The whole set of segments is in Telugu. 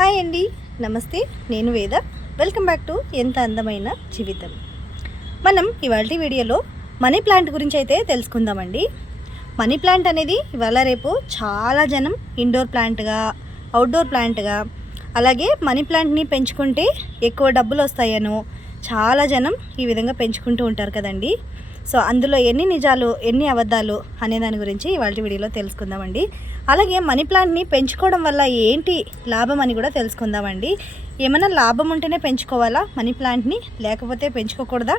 హాయ్ అండి. నమస్తే నేను వేద. వెల్కమ్ బ్యాక్ టు ఎంత అందమైన జీవితం. మనం ఇవాళ వీడియోలో మనీ ప్లాంట్ గురించి అయితే తెలుసుకుందామండి. మనీ ప్లాంట్ అనేది ఇవాళ రేపు చాలా జనం ఇండోర్ ప్లాంట్గా అవుట్డోర్ ప్లాంట్గా అలాగే మనీ ప్లాంట్ని పెంచుకుంటే ఎక్కువ డబ్బులు వస్తాయనో చాలా జనం ఈ విధంగా పెంచుకుంటూ ఉంటారు కదండి. సో అందులో ఎన్ని నిజాలు ఎన్ని అబద్ధాలు అనే దాని గురించి ఇవాళ వీడియోలో తెలుసుకుందామండి. అలాగే మనీ ప్లాంట్ని పెంచుకోవడం వల్ల ఏంటి లాభం అని కూడా తెలుసుకుందామండి. ఏమైనా లాభం ఉంటేనే పెంచుకోవాలా? మనీ ప్లాంట్ని లేకపోతే పెంచుకోకూడదా?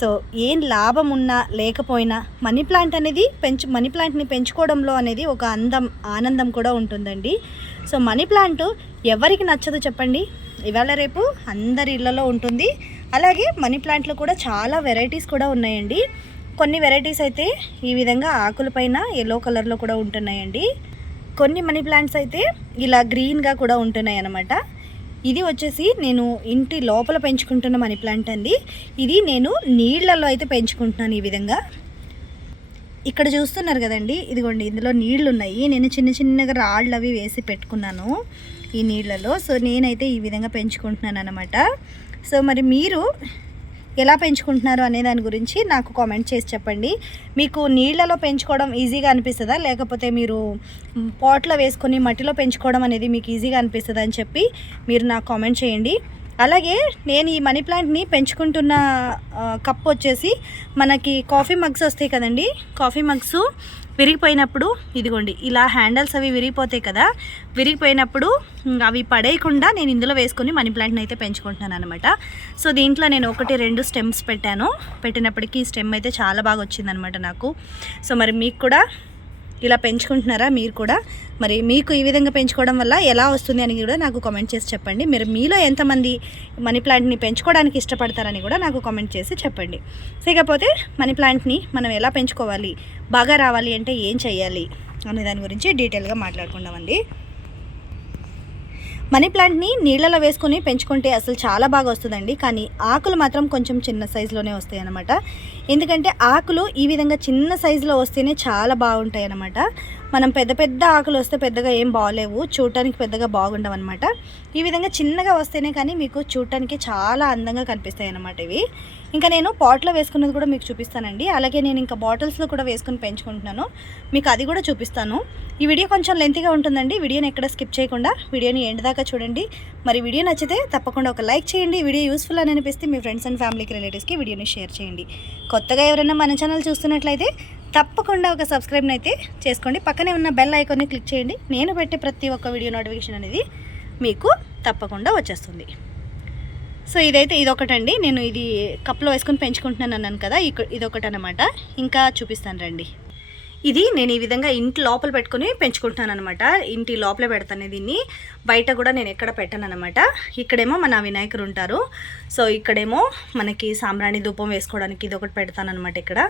సో ఏం లాభం ఉన్నా లేకపోయినా మనీ ప్లాంట్ అనేది పెంచు మనీ ప్లాంట్ని పెంచుకోవడంలో అనేది ఒక అందం ఆనందం కూడా ఉంటుందండి. సో మనీ ప్లాంట్ ఎవరికి నచ్చదు చెప్పండి? ఇవాళ రేపు అందరి ఇళ్ళలో ఉంటుంది. అలాగే మనీ ప్లాంట్లో కూడా చాలా వెరైటీస్ కూడా ఉన్నాయండి. కొన్ని వెరైటీస్ అయితే ఈ విధంగా ఆకులపైన ఎల్లో కలర్లో కూడా ఉంటున్నాయండి. కొన్ని మనీ ప్లాంట్స్ అయితే ఇలా గ్రీన్గా కూడా ఉంటున్నాయి అన్నమాట. ఇది వచ్చేసి నేను ఇంటి లోపల పెంచుకుంటున్న మనీ ప్లాంట్ అండి. ఇది నేను నీళ్ళలో అయితే పెంచుకుంటున్నాను ఈ విధంగా. ఇక్కడ చూస్తున్నారు కదండి ఇదిగోండి ఇందులో నీళ్ళు ఉన్నాయి నేను చిన్న చిన్నగా రాళ్ళు అవి వేసి పెట్టుకున్నాను ఈ నీళ్ళలో. సో నేనైతే ఈ విధంగా పెంచుకుంటున్నాను అనమాట సో మరి మీరు ఎలా పెంచుకుంటున్నారు అనే దాని గురించి నాకు కామెంట్ చేసి చెప్పండి. మీకు నీళ్ళలో పెంచుకోవడం ఈజీగా అనిపిస్తుందా? లేకపోతే మీరు పాట్లో వేసుకొని మట్టిలో పెంచుకోవడం అనేది మీకు ఈజీగా అనిపిస్తుందా అని చెప్పి మీరు నాకు కామెంట్ చేయండి. అలాగే నేను ఈ మనీ ప్లాంట్ని పెంచుకుంటున్న కప్ వచ్చేసి మనకి కాఫీ మగ్స్ వస్తాయి కదండి? కాఫీ మగ్స్ విరిగిపోయినప్పుడు ఇదిగోండి ఇలా హ్యాండిల్స్ అవి విరిగిపోతాయి కదా విరిగిపోయినప్పుడు అవి పడేయకుండా నేను ఇందులో వేసుకొని మనీ ప్లాంట్ని అయితే పెంచుకుంటున్నాను అనమాట సో దీంట్లో నేను ఒకటి రెండు స్టెమ్స్ పెట్టాను. పెట్టినప్పటికీ స్టెమ్ అయితే చాలా బాగా వచ్చిందనమాట నాకు. సో మరి మీకు కూడా ఇలా పెంచుకుంటున్నారా మీరు కూడా? మరి మీకు ఈ విధంగా పెంచుకోవడం వల్ల ఎలా వస్తుంది అని కూడా నాకు కామెంట్ చేసి చెప్పండి. మీరు మీలో ఎంతమంది మనీ ప్లాంట్ని పెంచుకోవడానికి ఇష్టపడతారని కూడా నాకు కామెంట్ చేసి చెప్పండి. ఇకపోతే మనీ ప్లాంట్ని మనం ఎలా పెంచుకోవాలి? బాగా రావాలి అంటే ఏం చేయాలి అనే దాని గురించి డీటెయిల్గా మాట్లాడుకుందామండి మనీ ప్లాంట్ని నీళ్ళలో వేసుకొని పెంచుకుంటే అసలు చాలా బాగా వస్తుందండి. కానీ ఆకులు మాత్రం కొంచెం చిన్న సైజులోనే వస్తాయి అన్నమాట ఎందుకంటే ఆకులు ఈ విధంగా చిన్న సైజులో వస్తేనే చాలా బాగుంటాయి అన్నమాట. మనం పెద్ద పెద్ద ఆకులు వస్తే పెద్దగా ఏం బాగలేవు చూడటానికి పెద్దగా బాగుండవు అనమాట ఈ విధంగా చిన్నగా వస్తేనే కానీ మీకు చూడటానికి చాలా అందంగా కనిపిస్తాయి అన్నమాట ఇవి. ఇంకా నేను పాట్లో వేసుకున్నది కూడా మీకు చూపిస్తానండి. అలాగే నేను ఇంకా బాటిల్స్లో కూడా వేసుకుని పెంచుకుంటున్నాను. మీకు అది కూడా చూపిస్తాను. ఈ వీడియో కొంచెం లెంతీగా ఉంటుందండి. వీడియోని ఎక్కడ స్కిప్ చేయకుండా వీడియోని ఎండ్ దాకా చూడండి. మరి వీడియో నచ్చితే తప్పకుండా ఒక లైక్ చేయండి. వీడియో యూస్ఫుల్ అని అనిపిస్తే మీ ఫ్రెండ్స్ అండ్ ఫ్యామిలీకి రిలేటివ్స్కి వీడియోని షేర్ చేయండి. కొత్తగా ఎవరైనా మన ఛానల్ చూస్తున్నట్లయితే తప్పకుండా ఒక సబ్స్క్రైబ్ని అయితే చేసుకోండి. పక్కనే ఉన్న బెల్ ఐకాన్ని క్లిక్ చేయండి. నేను పెట్టే ప్రతి ఒక్క వీడియో నోటిఫికేషన్ అనేది మీకు తప్పకుండా వచ్చేస్తుంది. సో ఇదైతే ఇదొకటండి. నేను ఇది కప్లో వేసుకొని పెంచుకుంటున్నాను అన్నాను కదా ఇదొకటి అనమాట ఇంకా చూపిస్తాను రండి. ఇది నేను ఈ విధంగా ఇంటి లోపల పెట్టుకుని పెంచుకుంటున్నాను అనమాట ఇంటి లోపల పెడతాను దీన్ని. బయట కూడా నేను ఎక్కడ పెట్టాను అనమాట ఇక్కడేమో మన వినాయకుడు ఉంటారు. సో ఇక్కడేమో మనకి సాంబ్రాణి ధూపం వేసుకోవడానికి ఇది ఒకటి పెడతానమాట ఇక్కడ.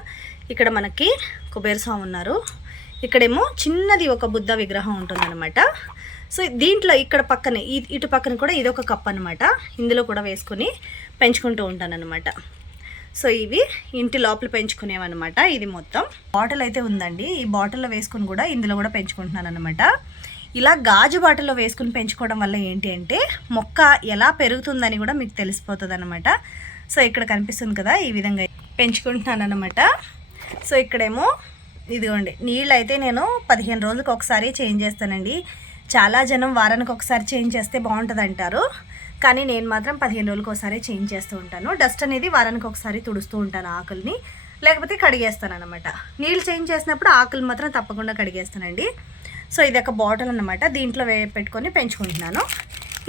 ఇక్కడ మనకి కుబేర స్వామి ఉన్నారు. ఇక్కడేమో చిన్నది ఒక బుద్ధ విగ్రహం ఉంటుందన్నమాట. సో దీంట్లో ఇక్కడ పక్కనే ఇటు పక్కన కూడా ఇది ఒక కప్ అనమాట ఇందులో కూడా వేసుకొని పెంచుకుంటూ ఉంటాను అనమాట సో ఇవి ఇంటి లోపల పెంచుకునేవన్నమాట ఇది మొత్తం. బాటిల్ అయితే ఉందండి. ఈ బాటిల్లో వేసుకుని కూడా ఇందులో కూడా పెంచుకుంటున్నాను అనమాట ఇలా గాజు బాటిల్లో వేసుకుని పెంచుకోవడం వల్ల ఏంటి అంటే మొక్క ఎలా పెరుగుతుందని కూడా మీకు తెలిసిపోతుంది అనమాట సో ఇక్కడ కనిపిస్తుంది కదా ఈ విధంగా పెంచుకుంటున్నాను అనమాట సో ఇక్కడేమో ఇదిగోండి నీళ్ళు అయితే నేను పదిహేను రోజులకు ఒకసారి చేంజ్ చేస్తానండి. చాలా జనం వారానికి ఒకసారి చేంజ్ చేస్తే బాగుంటుంది అంటారు కానీ నేను మాత్రం పదిహేను రోజులకు ఒకసారి చేంజ్ చేస్తూ ఉంటాను. డస్ట్ అనేది వారానికి ఒకసారి తుడుస్తూ ఉంటాను ఆకుల్ని. లేకపోతే కడిగేస్తాను అనమాట నీళ్ళు చేంజ్ చేసినప్పుడు ఆకులు మాత్రం తప్పకుండా కడిగేస్తానండి. సో ఇది ఒక బాటిల్ అనమాట దీంట్లో వే పెట్టుకొని పెంచుకుంటున్నాను.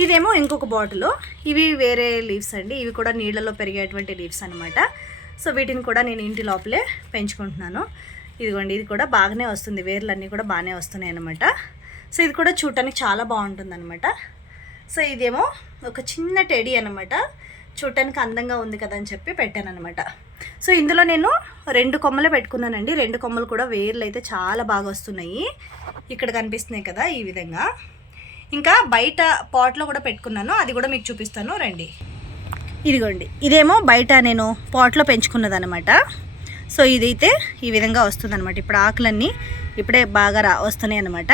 ఇదేమో ఇంకొక బాటిల్. ఇవి వేరే లీవ్స్ అండి. ఇవి కూడా నీళ్ళలో పెరిగేటువంటి లీవ్స్ అనమాట సో వీటిని కూడా నేను ఇంటి లోపలే పెంచుకుంటున్నాను. ఇదిగోండి ఇది కూడా బాగానే వస్తుంది. వేర్లన్నీ కూడా బాగానే వస్తున్నాయి అనమాట సో ఇది కూడా చూడటానికి చాలా బాగుంటుంది అనమాట సో ఇదేమో ఒక చిన్న టెడీ అనమాట చూడటానికి అందంగా ఉంది కదా అని చెప్పి పెట్టాను అనమాట సో ఇందులో నేను రెండు కొమ్మలు పెట్టుకున్నానండి. రెండు కొమ్మలు కూడా వేర్లు అయితే చాలా బాగా వస్తున్నాయి. ఇక్కడ కనిపిస్తున్నాయి కదా ఈ విధంగా. ఇంకా బయట పాట్లో కూడా పెట్టుకున్నాను. అది కూడా మీకు చూపిస్తాను. రండి. ఇదిగోండి. ఇదేమో బయట నేను పాట్లో పెంచుకున్నది అనమాట సో ఇదైతే ఈ విధంగా వస్తుందన్నమాట. ఇప్పుడు ఆకులన్నీ ఇప్పుడే బాగా రా వస్తున్నాయి అనమాట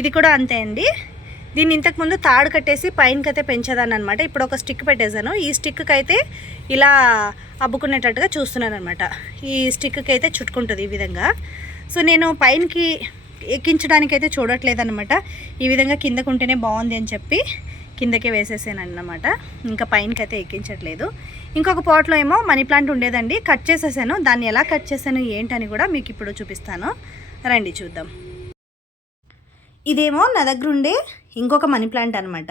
ఇది కూడా అంతే అండి. దీన్ని ఇంతకుముందు తాడు కట్టేసి పైనకైతే అయితే పెంచేదాన్ని అనమాట ఇప్పుడు ఒక స్టిక్ పెట్టేశాను. ఈ స్టిక్కి అయితే ఇలా అబ్బుకునేటట్టుగా చూస్తున్నాను అనమాట ఈ స్టిక్కి అయితే చుట్టుకుంటుంది ఈ విధంగా. సో నేను పైనకి ఎక్కించడానికి అయితే చూడట్లేదన్నమాట ఈ విధంగా కిందకు ఉంటేనే బాగుంది అని చెప్పి కిందకే వేసేసాను అన్నమాట ఇంకా పైనకైతే అయితే ఎక్కించట్లేదు. ఇంకొక పాట్లో ఏమో మనీ ప్లాంట్ ఉండేదండి. కట్ చేసేసాను. దాన్ని ఎలా కట్ చేశాను ఏంటని కూడా మీకు ఇప్పుడు చూపిస్తాను. రండి చూద్దాం. ఇదేమో నా దగ్గర ఉండే ఇంకొక మనీ ప్లాంట్ అనమాట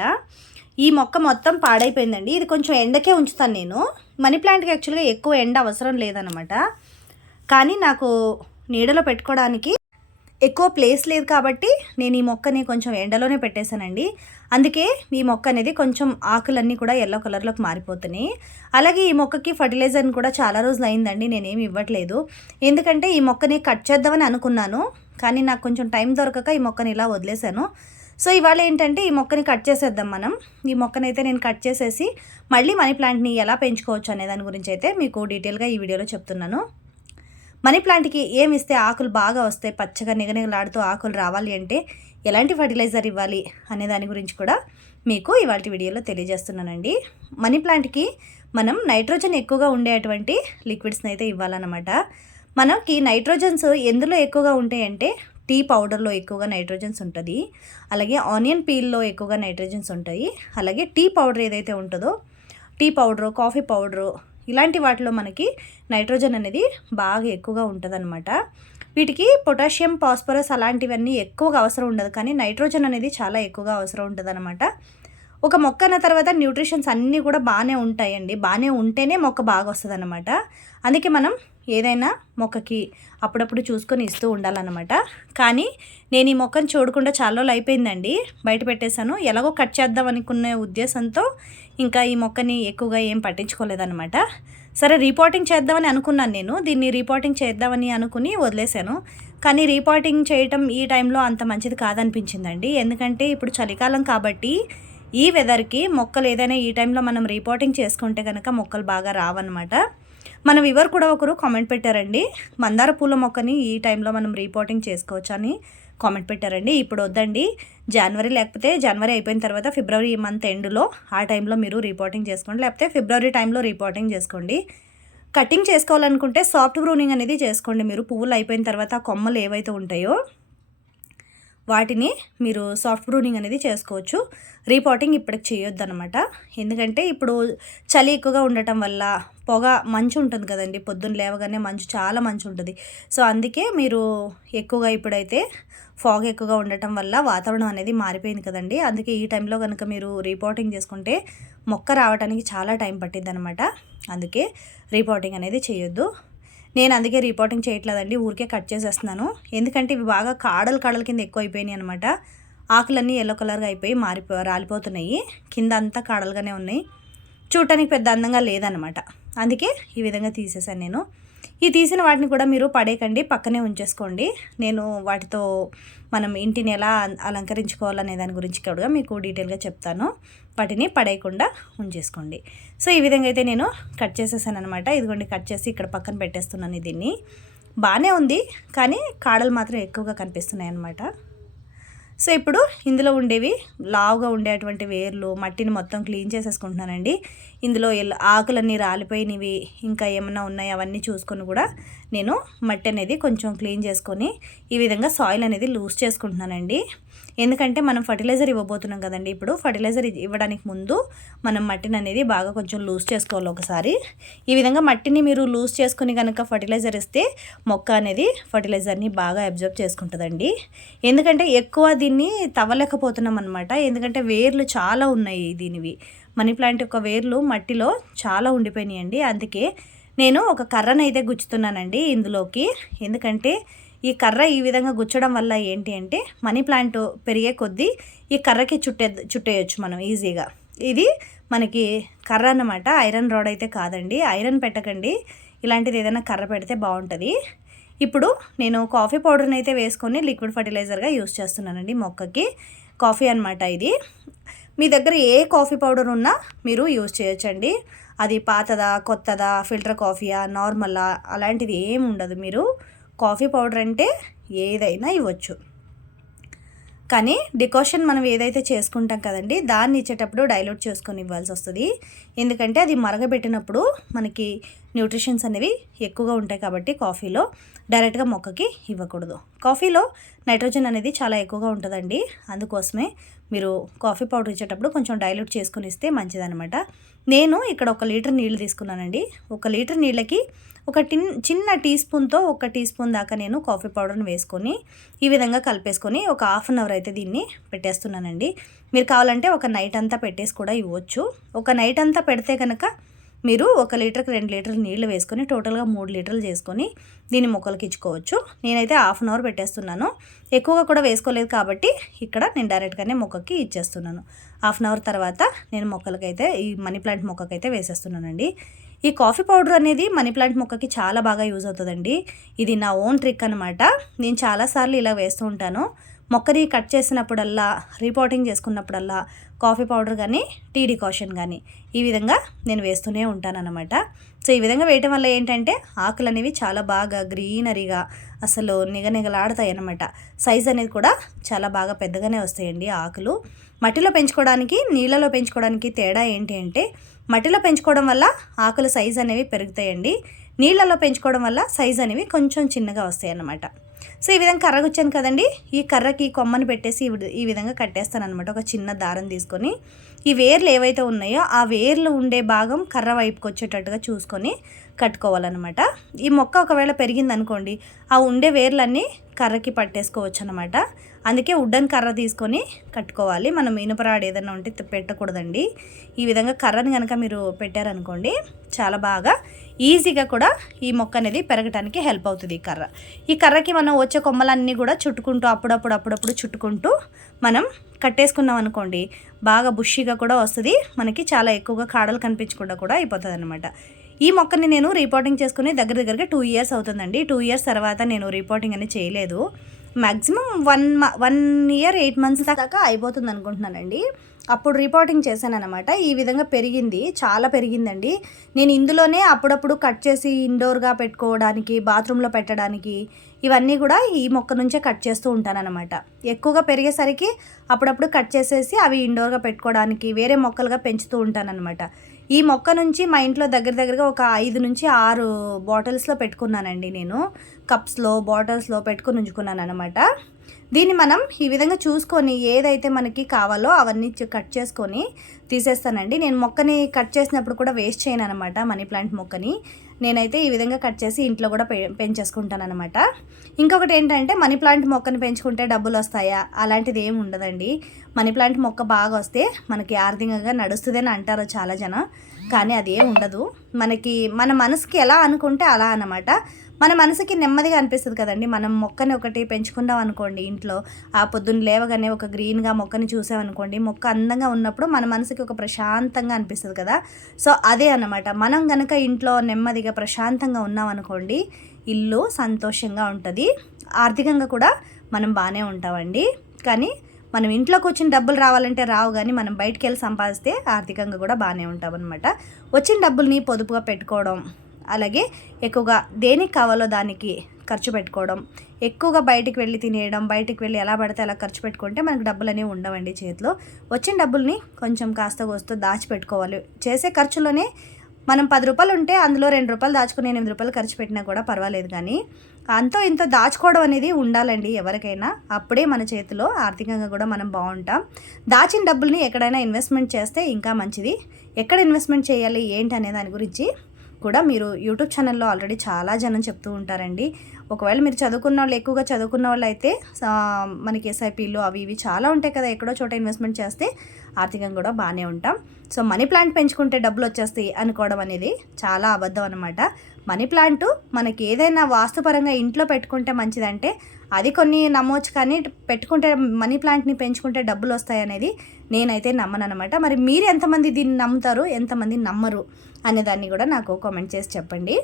ఈ మొక్క మొత్తం పాడైపోయిందండి. ఇది కొంచెం ఎండకే ఉంచుతాను నేను. మనీ ప్లాంట్కి యాక్చువల్గా ఎక్కువ ఎండ అవసరం లేదనమాట కానీ నాకు నీడలో పెట్టుకోవడానికి ఎక్కువ ప్లేస్ లేదు కాబట్టి నేను ఈ మొక్కని కొంచెం ఎండలోనే పెట్టేశానండి. అందుకే ఈ మొక్క అనేది కొంచెం ఆకులన్నీ కూడా ఎల్లో కలర్లోకి మారిపోతున్నాయి. అలాగే ఈ మొక్కకి ఫర్టిలైజర్ని కూడా చాలా రోజులు అయిందండి. నేనేమి ఇవ్వట్లేదు. ఎందుకంటే ఈ మొక్కని కట్ చేద్దామని అనుకున్నాను. కానీ నాకు కొంచెం టైం దొరకక ఈ మొక్కని ఇలా వదిలేశాను. సో ఇవాళ ఏంటంటే ఈ మొక్కని కట్ చేసేద్దాం మనం. ఈ మొక్కని అయితే నేను కట్ చేసేసి మళ్ళీ మనీ ప్లాంట్ని ఎలా పెంచుకోవచ్చు అనే దాని గురించి అయితే మీకు డీటెయిల్గా ఈ వీడియోలో చెప్తున్నాను. మనీ ప్లాంట్కి ఏమి ఇస్తే ఆకులు బాగా వస్తాయి పచ్చగా నిగనిగలాడుతూ ఆకులు రావాలి అంటే ఎలాంటి ఫర్టిలైజర్ ఇవ్వాలి అనే దాని గురించి కూడా మీకు ఇవాళ వీడియోలో తెలియజేస్తున్నానండి. మనీ ప్లాంట్కి మనం నైట్రోజన్ ఎక్కువగా ఉండేటువంటి లిక్విడ్స్ని అయితే ఇవ్వాలన్నమాట. మనకి నైట్రోజన్స్ ఎందులో ఎక్కువగా ఉంటాయంటే టీ పౌడర్లో ఎక్కువగా నైట్రోజన్స్ ఉంటుంది. అలాగే ఆనియన్ పీల్లో ఎక్కువగా నైట్రోజన్స్ ఉంటాయి. అలాగే టీ పౌడర్ ఏదైతే ఉంటుందో టీ పౌడరు కాఫీ పౌడరు ఇలాంటి వాటిలో మనకి నైట్రోజన్ అనేది బాగా ఎక్కువగా ఉంటుందన్నమాట. వీటికి పొటాషియం ఫాస్ఫరస్ అలాంటివన్నీ ఎక్కువగా అవసరం ఉండదు. కానీ నైట్రోజన్ అనేది చాలా ఎక్కువగా అవసరం ఉంటుంది ఒక మొక్క అన్న తర్వాత న్యూట్రిషన్స్ అన్నీ కూడా బాగానే ఉంటాయండి. బాగానే ఉంటేనే మొక్క బాగా వస్తుంది అనమాట అందుకే మనం ఏదైనా మొక్కకి అప్పుడప్పుడు చూసుకొని ఇస్తూ ఉండాలన్నమాట. కానీ నేను ఈ మొక్కను చూడకుండా చాలా రోజులు అయిపోయిందండి. బయట పెట్టేశాను. ఎలాగో కట్ చేద్దాం అనుకునే ఉద్దేశంతో ఇంకా ఈ మొక్కని ఎక్కువగా ఏం పట్టించుకోలేదన్నమాట. సరే రీపోర్టింగ్ చేద్దామని అనుకున్నాను నేను. దీన్ని రీపోర్టింగ్ చేద్దామని అనుకుని వదిలేశాను. కానీ రీపోర్టింగ్ చేయటం ఈ టైంలో అంత మంచిది కాదనిపించిందండి. ఎందుకంటే ఇప్పుడు చలికాలం కాబట్టి ఈ వెదర్కి మొక్కలు ఏదైనా ఈ టైంలో మనం రిపోర్టింగ్ చేసుకుంటే కనుక మొక్కలు బాగా రావన్నమాట. మన వివర్ కూడా ఒకరు కామెంట్ పెట్టారండి. మందార పూల మొక్కని ఈ టైంలో మనం రిపోర్టింగ్ చేసుకోవచ్చు అని కామెంట్ పెట్టారండి. ఇప్పుడు వద్దండి. జనవరి లేకపోతే జనవరి అయిపోయిన తర్వాత ఫిబ్రవరి మంత్ ఎండ్లో ఆ టైంలో మీరు రిపోర్టింగ్ చేసుకోండి. లేకపోతే ఫిబ్రవరి టైంలో రిపోర్టింగ్ చేసుకోండి. కటింగ్ చేసుకోవాలనుకుంటే సాఫ్ట్ బ్రూనింగ్ అనేది చేసుకోండి. మీరు పువ్వులు అయిపోయిన తర్వాత కొమ్మలు ఏవైతే ఉంటాయో వాటిని మీరు సాఫ్ట్ బ్రూనింగ్ అనేది చేసుకోవచ్చు. రీపాటింగ్ ఇప్పటికి చేయొద్దు అనమాట ఎందుకంటే ఇప్పుడు చలి ఎక్కువగా ఉండటం వల్ల పొగ మంచు ఉంటుంది కదండి. పొద్దున్న లేవగానే మంచు చాలా మంచు ఉంటుంది. సో అందుకే మీరు ఎక్కువగా ఇప్పుడైతే ఫాగ్ ఎక్కువగా ఉండటం వల్ల వాతావరణం అనేది మారిపోయింది కదండి. అందుకే ఈ టైంలో కనుక మీరు రిపోర్టింగ్ చేసుకుంటే మొక్క రావడానికి చాలా టైం పట్టింది అనమాట అందుకే రిపోర్టింగ్ అనేది చేయొద్దు. నేను అందుకే రిపోర్టింగ్ చేయట్లేదండి ఊరికే కట్ చేసేస్తున్నాను. ఎందుకంటే ఇవి బాగా కాడలు కాడల కింద ఎక్కువ అయిపోయినాయి అనమాట ఆకులన్నీ ఎల్లో కలర్గా అయిపోయి మారిపో రాలిపోతున్నాయి. కింద అంతా కాడలుగానే ఉన్నాయి. చూడటానికి పెద్ద అందంగా లేదనమాట అందుకే ఈ విధంగా తీసేసాను నేను. ఈ తీసిన వాటిని కూడా మీరు పడేయకండి పక్కనే ఉంచేసుకోండి. నేను వాటితో మనం ఇంటిని ఎలా అలంకరించుకోవాలనే దాని గురించి కూడా మీకు డీటెయిల్గా చెప్తాను. వాటిని పడేయకుండా ఉంచేసుకోండి. సో ఈ విధంగా అయితే నేను కట్ చేసేసాను అనమాట ఇదిగోండి కట్ చేసి ఇక్కడ పక్కన పెట్టేస్తున్నాను దీన్ని. బాగానే ఉంది కానీ కాడలు మాత్రం ఎక్కువగా కనిపిస్తున్నాయి అన్నమాట సో ఇప్పుడు ఇందులో ఉండేవి లావుగా ఉండేటువంటి వేర్లు మట్టిని మొత్తం క్లీన్ చేసేసుకుంటున్నానండి. ఇందులో ఆకులన్నీ రాలిపోయినవి ఇంకా ఏమైనా ఉన్నాయి అవన్నీ చూసుకొని కూడా నేను మట్టి అనేది కొంచెం క్లీన్ చేసుకొని ఈ విధంగా సాయిల్ అనేది లూజ్ చేసుకుంటున్నానండి. ఎందుకంటే మనం ఫర్టిలైజర్ ఇవ్వబోతున్నాం కదండి. ఇప్పుడు ఫర్టిలైజర్ ఇవ్వడానికి ముందు మనం మట్టిని అనేది బాగా కొంచెం లూజ్ చేసుకోవాలి ఒకసారి. ఈ విధంగా మట్టిని మీరు లూజ్ చేసుకుని కనుక ఫర్టిలైజర్ ఇస్తే మొక్క అనేది ఫర్టిలైజర్ని బాగా అబ్జర్వ్ చేసుకుంటుందండి. ఎందుకంటే ఎక్కువ దీన్ని తవ్వలేకపోతున్నాం అనమాట ఎందుకంటే వేర్లు చాలా ఉన్నాయి దీనివి. మనీ ప్లాంట్ యొక్క వేర్లు మట్టిలో చాలా ఉండిపోయినాయండి. అందుకే నేను ఒక కర్రనైతే గుచ్చుతున్నానండి ఇందులోకి. ఎందుకంటే ఈ కర్ర ఈ విధంగా గుచ్చడం వల్ల ఏంటి అంటే మనీ ప్లాంట్ పెరిగే కొద్దీ ఈ కర్రకి చుట్టే చుట్టేయచ్చు మనం ఈజీగా. ఇది మనకి కర్ర అన్నమాట. ఐరన్ రాడ్ అయితే కాదండి. ఐరన్ పెట్టకండి. ఇలాంటిది ఏదైనా కర్ర పెడితే బాగుంటుంది. ఇప్పుడు నేను కాఫీ పౌడర్ని అయితే వేసుకొని లిక్విడ్ ఫర్టిలైజర్గా యూస్ చేస్తున్నానండి మొక్కకి. కాఫీ అనమాట ఇది. మీ దగ్గర ఏ కాఫీ పౌడర్ ఉన్నా మీరు యూజ్ చేయొచ్చండి. అది పాతదా కొత్తదా ఫిల్టర్ కాఫీయా నార్మలా అలాంటిది ఏమి ఉండదు మీరు. కాఫీ పౌడర్ అంటే ఏదైనా ఇవ్వచ్చు. కానీ డికాషన్ మనం ఏదైతే చేసుకుంటాం కదండి దాన్ని ఇచ్చేటప్పుడు డైల్యూట్ చేసుకొని ఇవ్వాల్సి వస్తుంది. ఎందుకంటే అది మరగబెట్టినప్పుడు మనకి న్యూట్రిషన్స్ అనేవి ఎక్కువగా ఉంటాయి కాబట్టి కాఫీలో డైరెక్ట్గా మొక్కకి ఇవ్వకూడదు. కాఫీలో నైట్రోజన్ అనేది చాలా ఎక్కువగా ఉంటుందండి. అందుకోసమే మీరు కాఫీ పౌడర్ ఇచ్చేటప్పుడు కొంచెం డైల్యూట్ చేసుకుని ఇస్తే మంచిదనమాట నేను ఇక్కడ ఒక లీటర్ నీళ్ళు తీసుకున్నానండి. ఒక లీటర్ నీళ్ళకి ఒక టిన్ చిన్న టీ స్పూన్తో ఒక టీ స్పూన్ దాకా నేను కాఫీ పౌడర్ని వేసుకొని ఈ విధంగా కలిపేసుకొని ఒక హాఫ్ అన్ అవర్ అయితే దీన్ని పెట్టేస్తున్నానండి. మీరు కావాలంటే ఒక నైట్ అంతా పెట్టేసి కూడా ఇవ్వచ్చు. ఒక నైట్ అంతా పెడితే కనుక మీరు ఒక లీటర్కి రెండు లీటర్లు నీళ్ళు వేసుకొని టోటల్గా మూడు లీటర్లు చేసుకొని దీన్ని మొక్కలకి ఇచ్చుకోవచ్చు. నేనైతే హాఫ్ అన్ అవర్ పెట్టేస్తున్నాను. ఎక్కువగా కూడా వేసుకోలేదు కాబట్టి ఇక్కడ నేను డైరెక్ట్గానే మొక్కకి ఇచ్చేస్తున్నాను. హాఫ్ అన్ అవర్ తర్వాత నేను మొక్కలకైతే ఈ మనీ ప్లాంట్ మొక్కకైతే వేసేస్తున్నానండి. ఈ కాఫీ పౌడర్ అనేది మనీ ప్లాంట్ మొక్కకి చాలా బాగా యూజ్ అవుతుందండి. ఇది నా ఓన్ ట్రిక్ అనమాట నేను చాలాసార్లు ఇలా వేస్తూ ఉంటాను. మొక్కని కట్ చేసినప్పుడల్లా రిపోర్టింగ్ చేసుకున్నప్పుడల్లా కాఫీ పౌడర్ కానీ టీ డికాషన్ కానీ ఈ విధంగా నేను వేస్తూనే ఉంటానన్నమాట. సో ఈ విధంగా వేయటం వల్ల ఏంటంటే ఆకులు అనేవి చాలా బాగా గ్రీనరీగా అసలు నిగనిగలాడతాయి అన్నమాట సైజ్ అనేది కూడా చాలా బాగా పెద్దగానే వస్తాయండి ఆకులు. మట్టిలో పెంచుకోవడానికి నీళ్ళలో పెంచుకోవడానికి తేడా ఏంటి అంటే మట్టిలో పెంచుకోవడం వల్ల ఆకుల సైజ్ అనేవి పెరుగుతాయండి. నీళ్ళలో పెంచుకోవడం వల్ల సైజ్ అనేవి కొంచెం చిన్నగా వస్తాయి అన్నమాట సో ఈ విధంగా కర్రకు వచ్చాను కదండి. ఈ కర్రకి కొమ్మని పెట్టేసి ఈ విధంగా కట్టేస్తాను అనమాట ఒక చిన్న దారం తీసుకొని ఈ వేర్లు ఏవైతే ఉన్నాయో ఆ వేర్లు ఉండే భాగం కర్ర వైపుకి వచ్చేటట్టుగా చూసుకొని కట్టుకోవాలన్నమాట. ఈ మొక్క ఒకవేళ పెరిగింది అనుకోండి ఆ ఉండే వేర్లన్నీ కర్రకి పట్టేసుకోవచ్చు అనమాట అందుకే ఉడ్డన్ కర్ర తీసుకొని కట్టుకోవాలి. మనం ఇనుపరాడు ఏదైనా ఉంటే పెట్టకూడదండి. ఈ విధంగా కర్రని కనుక మీరు పెట్టారనుకోండి చాలా బాగా ఈజీగా కూడా ఈ మొక్క అనేది పెరగటానికి హెల్ప్ అవుతుంది ఈ కర్ర. ఈ కర్రకి మనం వచ్చే కొమ్మలన్నీ కూడా చుట్టుకుంటూ అప్పుడప్పుడు అప్పుడప్పుడు చుట్టుకుంటూ మనం కట్టేసుకున్నాం అనుకోండి బాగా బుషిగా కూడా వస్తుంది. మనకి చాలా ఎక్కువగా కాడలు కనిపించకుండా కూడా అయిపోతుంది అనమాట ఈ మొక్కని నేను రిపోర్టింగ్ చేసుకుని దగ్గర దగ్గరగా టూ ఇయర్స్ అవుతుందండి. టూ ఇయర్స్ తర్వాత నేను రిపోర్టింగ్ అనేది చేయలేదు. Maximum one one year eight months దాకా అయిపోతుంది అనుకుంటున్నానండి అప్పుడు రిపోర్టింగ్ చేశాను అనమాట ఈ విధంగా పెరిగింది. చాలా పెరిగిందండి. నేను ఇందులోనే అప్పుడప్పుడు కట్ చేసి ఇండోర్గా పెట్టుకోవడానికి బాత్రూంలో పెట్టడానికి ఇవన్నీ కూడా ఈ మొక్క నుంచే కట్ చేస్తూ ఉంటానన్నమాట. ఎక్కువగా పెరిగేసరికి అప్పుడప్పుడు కట్ చేసేసి అవి ఇండోర్గా పెట్టుకోవడానికి వేరే మొక్కలుగా పెంచుతూ ఉంటానన్నమాట. ఈ మొక్క నుంచి మా ఇంట్లో దగ్గర దగ్గరగా ఒక ఐదు నుంచి ఆరు బాటిల్స్లో పెట్టుకున్నానండి నేను. కప్స్లో బాటిల్స్లో పెట్టుకుని ఉంచుకున్నాను అనమాట దీన్ని మనం ఈ విధంగా చూసుకొని ఏదైతే మనకి కావాలో అవన్నీ కట్ చేసుకొని తీసేస్తానండి. నేను మొక్కని కట్ చేసినప్పుడు కూడా వేస్ట్ చేయను అనమాట మనీ ప్లాంట్ మొక్కని. నేనైతే ఈ విధంగా కట్ చేసి ఇంట్లో కూడా పె పెంచేసుకుంటాను అనమాట ఇంకొకటి ఏంటంటే మనీ ప్లాంట్ మొక్కని పెంచుకుంటే డబ్బులు వస్తాయా? అలాంటిది ఏమి ఉండదండి. మనీ ప్లాంట్ మొక్క బాగా వస్తే మనకి ఆర్థికంగా నడుస్తుందని అంటారు చాలా జనం. కానీ అది ఏమి ఉండదు. మనకి మన మనసుకి ఎలా అనుకుంటే అలా అనమాట మన మనసుకి నెమ్మదిగా అనిపిస్తుంది కదండి. మనం మొక్కని ఒకటి పెంచుకుందాం అనుకోండి ఇంట్లో ఆ పొద్దున్న లేవగానే ఒక గ్రీన్గా మొక్కని చూసామనుకోండి మొక్క అందంగా ఉన్నప్పుడు మన మనసుకి ఒక ప్రశాంతంగా అనిపిస్తుంది కదా. సో అదే అనమాట మనం కనుక ఇంట్లో నెమ్మదిగా ప్రశాంతంగా ఉన్నాం అనుకోండి ఇల్లు సంతోషంగా ఉంటుంది. ఆర్థికంగా కూడా మనం బాగానే ఉంటామండి. కానీ మనం ఇంట్లోకి వచ్చిన డబ్బులు రావాలంటే రావు కానీ మనం బయటకు వెళ్ళి సంపాదిస్తే ఆర్థికంగా కూడా బాగానే ఉంటామన్నమాట. వచ్చిన డబ్బుల్ని పొదుపుగా పెట్టుకోవడం అలాగే ఎక్కువగా దేనికి కావాలో దానికి ఖర్చు పెట్టుకోవడం ఎక్కువగా బయటికి వెళ్ళి తినేయడం బయటికి వెళ్ళి ఎలా పడితే అలా ఖర్చు పెట్టుకుంటే మనకు డబ్బులు అనేవి ఉండవండి చేతిలో. వచ్చిన డబ్బుల్ని కొంచెం కాస్త కోస్తూ దాచిపెట్టుకోవాలి. చేసే ఖర్చులోనే మనం పది రూపాయలు ఉంటే అందులో రెండు రూపాయలు దాచుకుని ఎనిమిది రూపాయలు ఖర్చు పెట్టినా కూడా పర్వాలేదు కానీ అంతో ఇంత దాచుకోవడం అనేది ఉండాలండి ఎవరికైనా. అప్పుడే మన చేతిలో ఆర్థికంగా కూడా మనం బాగుంటాం. దాచిన డబ్బుల్ని ఎక్కడైనా ఇన్వెస్ట్మెంట్ చేస్తే ఇంకా మంచిది. ఎక్కడ ఇన్వెస్ట్మెంట్ చేయాలి ఏంటి అనే దాని గురించి కూడా మీరు యూట్యూబ్ ఛానల్లో ఆల్రెడీ చాలా జనం చెప్తూ ఉంటారండి. ఒకవేళ మీరు చదువుకున్న వాళ్ళు ఎక్కువగా చదువుకున్న వాళ్ళు అయితే మనకి ఎస్ఐపీలు అవి ఇవి చాలా ఉంటాయి కదా ఎక్కడో చోట ఇన్వెస్ట్మెంట్ చేస్తే ఆర్థికంగా కూడా బాగానే ఉంటాం. సో మనీ ప్లాంట్ పెంచుకుంటే డబ్బులు వచ్చేస్తాయి అనుకోవడం అనేది చాలా అబద్ధం అనమాట మనీ ప్లాంట్ మనకి ఏదైనా వాస్తుపరంగా ఇంట్లో పెట్టుకుంటే మంచిదంటే అది కొన్ని నమ్మవచ్చు కానీ పెట్టుకుంటే మనీ ప్లాంట్ని పెంచుకుంటే డబ్బులు వస్తాయి అనేది నేనైతే నమ్మను అనమాట మరి మీరు ఎంతమంది దీన్ని నమ్ముతారు ఎంతమంది నమ్మరు? అనే దాన్ని కూడా నాకు కామెంట్ చేసి చెప్పండి.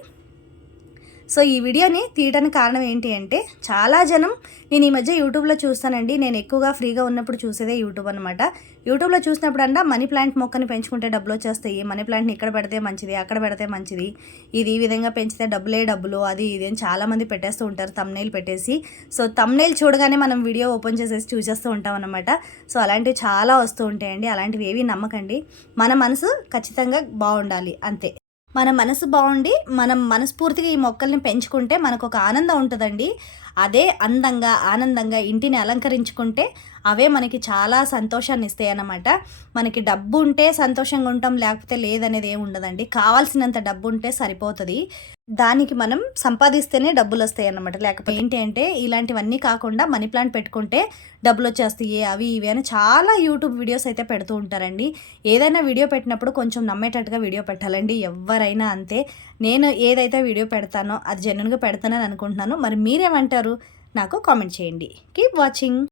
సో ఈ వీడియోని తీయడానికి కారణం ఏంటి అంటే చాలా జనం నేను ఈ మధ్య యూట్యూబ్లో చూస్తానండి. నేను ఎక్కువగా ఫ్రీగా ఉన్నప్పుడు చూసేదే యూట్యూబ్ అనమాట యూట్యూబ్లో చూసినప్పుడు అంట మనీ ప్లాంట్ మొక్కని పెంచుకుంటే డబ్బులు వచ్చేస్తాయి. మనీ ప్లాంట్ని ఇక్కడ పెడితే మంచిది అక్కడ పెడితే మంచిది. ఇది ఈ విధంగా పెంచితే డబ్బులే డబ్బులు అది ఇది అని చాలామంది పెట్టేస్తూ ఉంటారు తమ్నైల్ పెట్టేసి. సో తమ్నైల్ చూడగానే మనం వీడియో ఓపెన్ చేసేసి చూసేస్తూ ఉంటాం అనమాట సో అలాంటివి చాలా వస్తూ ఉంటాయండి. అలాంటివి ఏవి నమ్మకండి. మన మనసు ఖచ్చితంగా బాగుండాలి. అంతే. మన మనసు బాగుండి మనం మనస్ఫూర్తిగా ఈ మొక్కల్ని పెంచుకుంటే మనకు ఒక ఆనందం ఉంటుందండి. అదే అందంగా ఆనందంగా ఇంటిని అలంకరించుకుంటే అవే మనకి చాలా సంతోషాన్ని ఇస్తాయి అన్నమాట మనకి డబ్బు ఉంటే సంతోషంగా ఉంటాం లేకపోతే లేదనేది ఏమి ఉండదండి. కావాల్సినంత డబ్బు ఉంటే సరిపోతుంది. దానికి మనం సంపాదిస్తేనే డబ్బులు వస్తాయి అన్నమాట లేకపోతే ఏంటి అంటే ఇలాంటివన్నీ కాకుండా మనీ ప్లాంట్ పెట్టుకుంటే డబ్బులు వచ్చేస్తాయి అవి ఇవి అని చాలా యూట్యూబ్ వీడియోస్ అయితే పెడుతూ ఉంటారండి. ఏదైనా వీడియో పెట్టినప్పుడు కొంచెం నమ్మేటట్టుగా వీడియో పెట్టాలండి. ఎవరైనా అంతే. నేను ఏదైతే వీడియో పెడతానో అది జెన్యున్గా పెడతానని అనుకుంటున్నాను. మరి మీరేమంటారు? నాకు కామెంట్ చేయండి. Keep watching